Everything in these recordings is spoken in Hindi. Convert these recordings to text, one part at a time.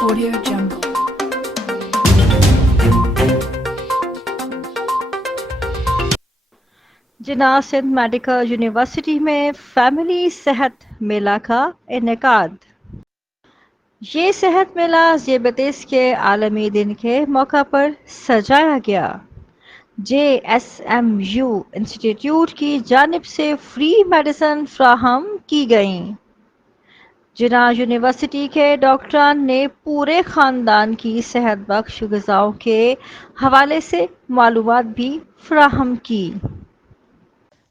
Audio Jungle. जिन्ना सिंध मेडिकल यूनिवर्सिटी में फैमिली सेहत मेला का इनेकाद। ये सेहत मेला ज़ियाबतीस के आलमी दिन के मौका पर सजाया गया। JSMU इंस्टीट्यूट की जानिब से फ्री मेडिसिन फ्राहम की गईं। जिन्ना यूनिवर्सिटी के डॉक्टरान ने पूरे ख़ानदान की सेहत बख्श ग़िज़ाओं के हवाले से मालूमात भी फ्राहम की।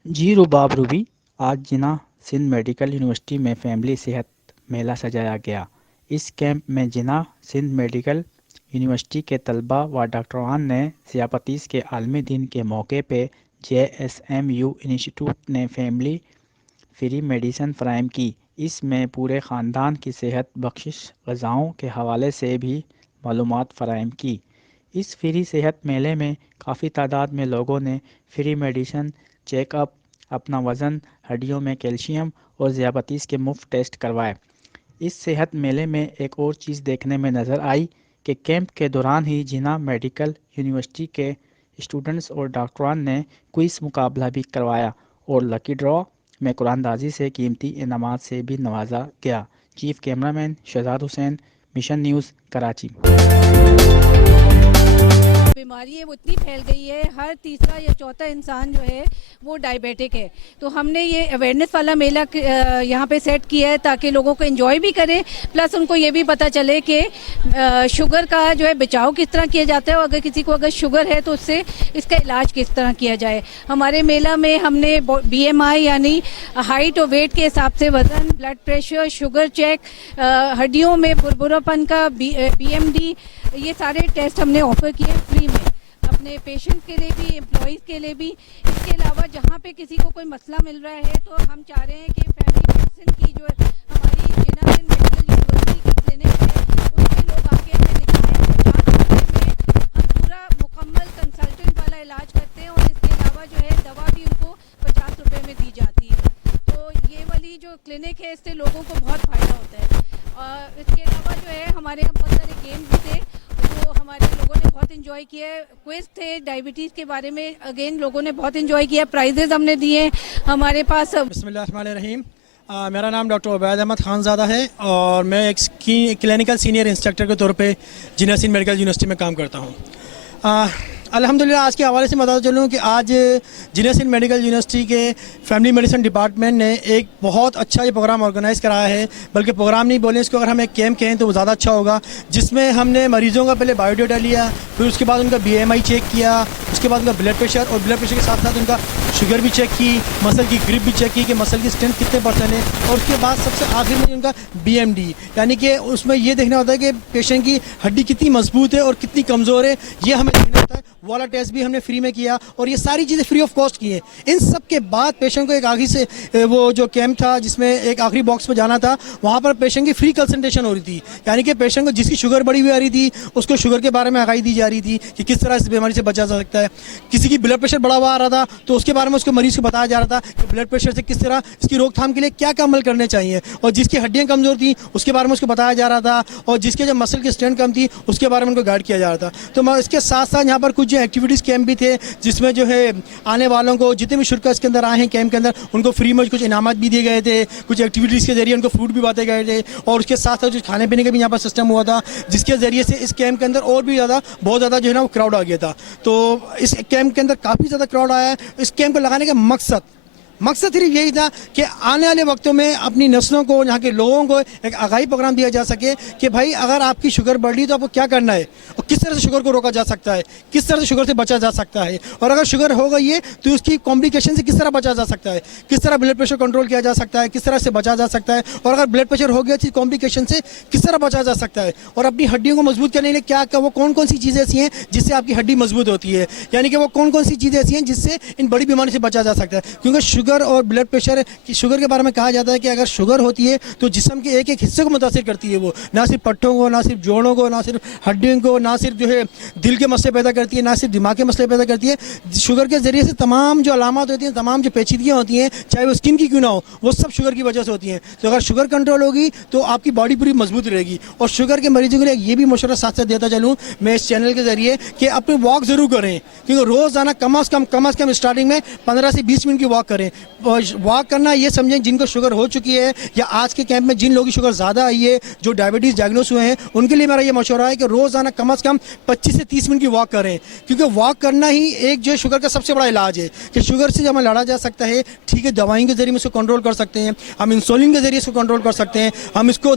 जी रुबाब रूबी, आज जिन्ना सिंध मेडिकल यूनिवर्सिटी में फैमिली सेहत मेला सजाया गया। इस कैंप में जिन्ना सिंध मेडिकल यूनिवर्सिटी के तलबा व डॉक्टरान ने ज़ियाबतीस के आलमी दिन के मौके पे JSMU इंस्टीट्यूट ने फैमिली फ्री मेडिसिन फ़राहम की। इसमें पूरे ख़ानदान की सेहत बख्शिश ग़िज़ाओं के हवाले से भी मालूमात फ़राहम की। इस फ्री सेहत मेले में काफ़ी तादाद में लोगों ने फ्री मेडिसिन चेकअप, अपना वज़न, हड्डियों में कैल्शियम और ज़ियाबतीस के मुफ्त टेस्ट करवाए। इस सेहत मेले में एक और चीज़ देखने में नज़र आई कि कैंप के दौरान ही जिन्ना मेडिकल यूनिवर्सिटी के स्टूडेंट्स और डॉक्टरान ने क्विज़ मुकाबला भी करवाया और लकी ड्रॉ में कुरानदाजी से कीमती इनामात से भी नवाजा गया। Chief cameraman Shahzad Hussain, Mission News, Karachi. बीमारी है वो इतनी फैल गई है, हर तीसरा या चौथा इंसान जो है वो डायबिटिक है। तो हमने ये अवेयरनेस वाला मेला यहाँ पे सेट किया है ताकि लोगों को एंजॉय भी करें, प्लस उनको ये भी पता चले कि शुगर का जो है बचाव किस तरह किया जाता है और अगर किसी को अगर शुगर है तो उससे इसका इलाज किस तरह किया जाए। हमारे मेला में हमने BMI यानी हाइट और वेट के हिसाब से वज़न, ब्लड प्रेशर, शुगर चेक, हड्डियों में बुरबुरापन का BMD, ये सारे टेस्ट हमने ऑफर किए फ्री में अपने पेशेंट के लिए भी, एम्प्लॉइज़ के लिए भी। इसके अलावा जहाँ पे किसी को कोई मसला मिल रहा है तो हम चाह रहे हैं कि फैमिली मेडिसिन की जो हमारी जिन्ना सिंध मेडिकल यूनिवर्सिटी की क्लिनिक है उसमें लोग आके हमें दिखाएं। 50 रुपये में हम पूरा मुकम्मल कंसल्टेंट वाला इलाज करते हैं और इसके अलावा जो है दवा भी उनको 50 रुपये में दी जाती है। तो ये वाली जो क्लिनिक है इससे लोगों को बहुत फ़ायदा होता है। और इसके अलावा जो है हमारे यहाँ बहुत सारे गेम्स भी थे जो हमारे लोगों ने बहुत एंजॉय किया। क्विज थे डायबिटीज़ के बारे में, अगेन लोगों ने बहुत एंजॉय किया। प्राइजेज हमने दिए हमारे पास। बिस्मिल्लाहिर्रहमानिर्रहीम। मेरा नाम डॉक्टर उबैद अहमद खानज़ादा है और मैं एक क्लिनिकल सीनियर इंस्ट्रक्टर के तौर पे जिन्ना सिंध मेडिकल यूनिवर्सिटी में काम करता हूँ। अल्हम्दुलिल्लाह आज के हवाले से बताता चलूँ कि आज जिन्ना सिंध मेडिकल यूनिवर्सिटी के फैमिली मेडिसिन डिपार्टमेंट ने एक बहुत अच्छा ये प्रोग्राम ऑर्गेनाइज़ कराया है, बल्कि प्रोग्राम नहीं बोलें इसको, अगर हम एक कैंप कहें तो वो ज़्यादा अच्छा होगा, जिसमें हमने मरीज़ों का पहले बायोडाटा लिया, फिर उसके बाद उनका BMI चेक किया, उसके बाद उनका ब्लड प्रेशर और ब्लड प्रेशर के साथ साथ उनका शुगर भी चेक की, मसल की ग्रिप भी चेक की कि मसल की स्ट्रेंथ कितने % है, और उसके बाद सबसे आखिर में उनका BMD, यानी कि उसमें ये देखना होता है कि पेशेंट की हड्डी कितनी मजबूत है और कितनी कमज़ोर है, ये हमें देखना होता है। वाला टेस्ट भी हमने फ्री में किया और ये सारी चीज़ें फ्री ऑफ कॉस्ट की है। इन सब के बाद पेशेंट को एक आखिरी से वो जो कैंप था जिसमें एक आखिरी बॉक्स में जाना था, वहाँ पर पेशेंट की फ्री कंसल्टेशन हो रही थी, यानी कि पेशेंट को जिसकी शुगर बढ़ी हुई आ रही थी उसको शुगर के बारे में आगाही दी जा रही थी कि किस तरह इस बीमारी से बचा जा सकता है। किसी की ब्लड प्रेशर बढ़ा हुआ आ रहा था तो उसके बारे में उसको मरीज़ को बताया जा रहा था कि ब्लड प्रेशर से किस तरह इसकी रोकथाम के लिए क्या क्या अमल करने चाहिए, और जिसकी हड्डियाँ कमज़ोर थी उसके बारे में उसको बताया जा रहा था, और जिसके जब मसल की स्ट्रेंथ कम थी उसके बारे में उनको गाइड किया जा रहा था। तो इसके साथ साथ यहाँ पर कुछ जो एक्टिविटीज़ कैंप भी थे जिसमें जो है आने वालों को जितने भी शुल्क इसके अंदर आए हैं कैंप के अंदर उनको फ्री में कुछ इनामात भी दिए गए थे, कुछ एक्टिविटीज़ के जरिए उनको फूड भी बांटे गए थे, और उसके साथ साथ जो खाने पीने का भी यहाँ पर सिस्टम हुआ था, जिसके ज़रिए से इस कैंप के अंदर और भी बहुत ज़्यादा जो है ना वो क्राउड आ गया था। तो इस कैंप के अंदर काफ़ी ज़्यादा क्राउड आया है। इस कैंप को लगाने का मकसद मकसद सिर्फ यही था कि आने वाले वक्तों में अपनी नस्लों को, यहाँ के लोगों को एक आगाही प्रोग्राम दिया जा सके कि भाई अगर आपकी शुगर बढ़ रही तो आपको क्या करना है और किस तरह से शुगर को रोका जा सकता है, किस तरह से शुगर से बचा जा सकता है, और अगर शुगर हो गई है तो उसकी कॉम्प्लिकेशन से किस तरह बचा जा सकता है, किस तरह ब्लड प्रेशर कंट्रोल किया जा सकता है, किस तरह से बचा जा सकता है, और अगर ब्लड प्रेशर हो गया तो कॉम्प्लिकेशन से किस तरह बचा जा सकता है, और अपनी हड्डियों को मजबूत करने के लिए क्या क्या वो कौन कौन सी चीज़ें ऐसी हैं जिससे आपकी हड्डी मजबूत होती है, यानी कि वो कौन कौन सी चीज़ें ऐसी हैं जिससे इन बड़ी बीमारी से बचा जा सकता है। क्योंकि शुगर और ब्लड प्रेशर की, शुगर के बारे में कहा जाता है कि अगर शुगर होती है तो जिस्म के एक एक हिस्से को मुतासिर करती है, वो ना सिर्फ पट्टों को, ना सिर्फ जोड़ों को, ना सिर्फ हड्डियों को, ना सिर्फ जो है दिल के मसले पैदा करती है, ना सिर्फ दिमाग के मसले पैदा करती है। शुगर के ज़रिए से तमाम जो अलामत होती हैं, तमाम जो पेचीदगियाँ होती हैं, चाहे वो स्किन की क्यों ना हो, वो सब शुगर की वजह से होती हैं। तो अगर शुगर कंट्रोल होगी तो आपकी बॉडी पूरी मजबूत रहेगी। और शुगर के मरीजों के लिए ये भी मशवरा साथ साथ देता चलूँ मैं इस चैनल के ज़रिए कि अपनी वॉक ज़रूर करें, क्योंकि रोज़ाना कम अज़ कम स्टार्टिंग में 15 से 20 मिनट की वॉक करें। वॉक करना ये समझें जिनको शुगर हो चुकी है, या आज के कैंप में जिन लोगों की शुगर ज़्यादा आई है, जो डायबिटीज़ डायग्नोस हुए हैं, उनके लिए मेरा ये मशवरा है कि रोज़ाना कम अज़ कम 25 से 30 मिनट की वॉक करें, क्योंकि वॉक करना ही एक जो है शुगर का सबसे बड़ा इलाज है कि शुगर से हमें लड़ा जा सकता है। ठीक है, दवाइयों के ज़रिए इसको कंट्रोल कर सकते हैं, हम इंसुलिन के ज़रिए इसको कंट्रोल कर सकते हैं, हम इसको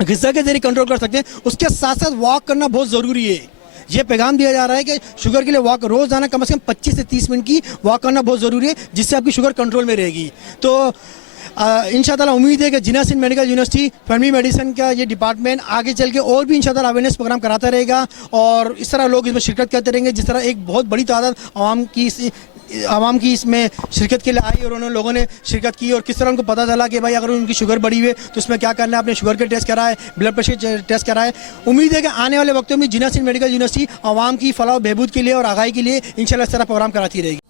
ग़िज़ा के ज़रिए कंट्रोल कर सकते हैं। उसके साथ साथ वॉक करना बहुत ज़रूरी है। ये पैगाम दिया जा रहा है कि शुगर के लिए वॉक रोज़ाना कम से कम 25 से 30 मिनट की वॉक करना बहुत ज़रूरी है, जिससे आपकी शुगर कंट्रोल में रहेगी। तो इंशाअल्लाह उम्मीद है कि Jinnah Sindh medical university family medicine का ये डिपार्टमेंट आगे चल के और भी इंशाअल्लाह अवेयरनेस प्रोग्राम कराता रहेगा, और इस तरह लोग इसमें शिरकत करते रहेंगे। जिस तरह एक बहुत बड़ी तादाद आवाम की इसमें शिरकत के लिए आई और उन्होंने लोगों ने शिरकत की, और किस तरह उनको पता चला कि भाई अगर उनकी शुगर बढ़ी हुई है तो उसमें क्या करना है, अपने शुगर के टेस्ट कराए, ब्लड प्रेशर टेस्ट कराए। उम्मीद है कि आने वाले वक्तों में जिन्ना सिंध मेडिकल यूनिवर्सिटी आवाम की फलाह बहबूद के लिए और आगाही के लिए इंशाअल्लाह इस तरह प्रोग्राम कराती रहेगी।